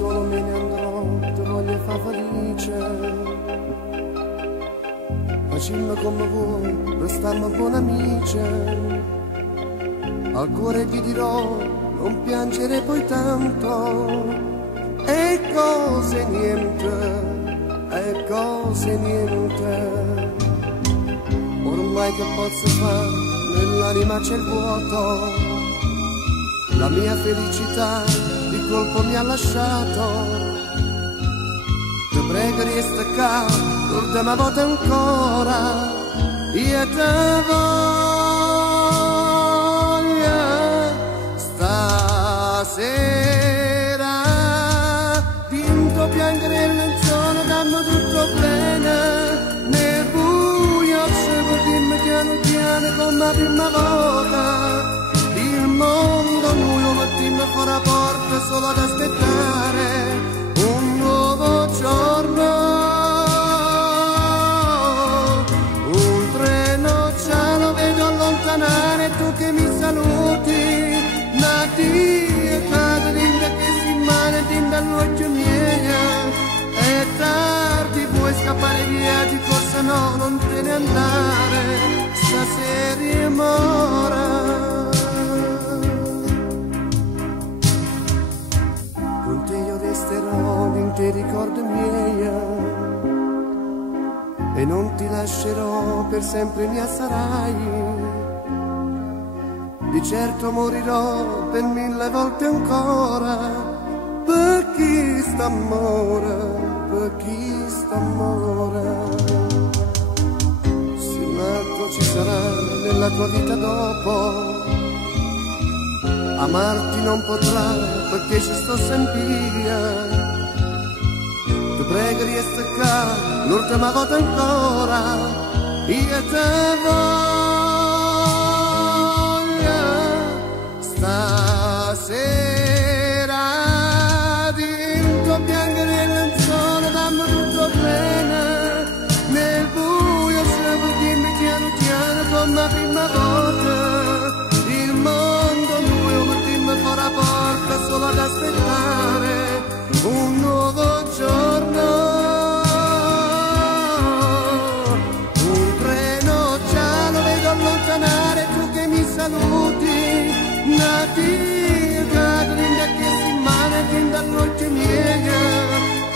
solo me ne andrò, ti voglio far felice. Facciamo come vuoi, restiamo buoni amici. Al cuore ti dirò, non piangere poi tanto. E cose niente, e cose niente. Ormai che posso fare, nell'anima c'è il vuoto. La mia felicità di colpo mi ha lasciato. Ti prego resta qua, l'ultima volta ancora. Io te voglio stasera. Vinto piangere il lenzuolo, dammi tutto bene. Nel buio se vuoi dimmi piano piano come la prima volta. Il mondo nuovo mattino fuori la porta solo ad aspettare un nuovo giorno. Un treno già lo vedo allontanare, tu che mi saluti. Nadia, cade linda che si mane, tinda all'occhio mia. È tardi, puoi scappare via di corsa, no, non te ne andare. Stasera rimora. In te ricordi miei e non ti lascerò, per sempre mia sarai. Di certo morirò per 1000 volte ancora, per chi sta amore, per chi sta amore. Se un altro ci sarà nella tua vita dopo, amarti non potrà perché ci sto sempre. Ti prego resta qua, l'ultima volta ancora. Io te voglio stasera. Dinto piangere il lenzuolo, dammi tutto bene. Nel buio se vuoi dimmi piano piano come la prima volta. Il mondo nuovo dimmi fuori la porta solo ad aspettare un nuovo giorno. Un treno già lo vedo allontanare, tu che mi saluti. Nadia, cade linda che si mane, fin dall'occhio mia.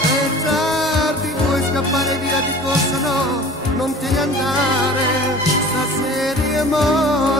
È tardi, puoi scappare via di corsa, no, non te ne andare. Stasera amore.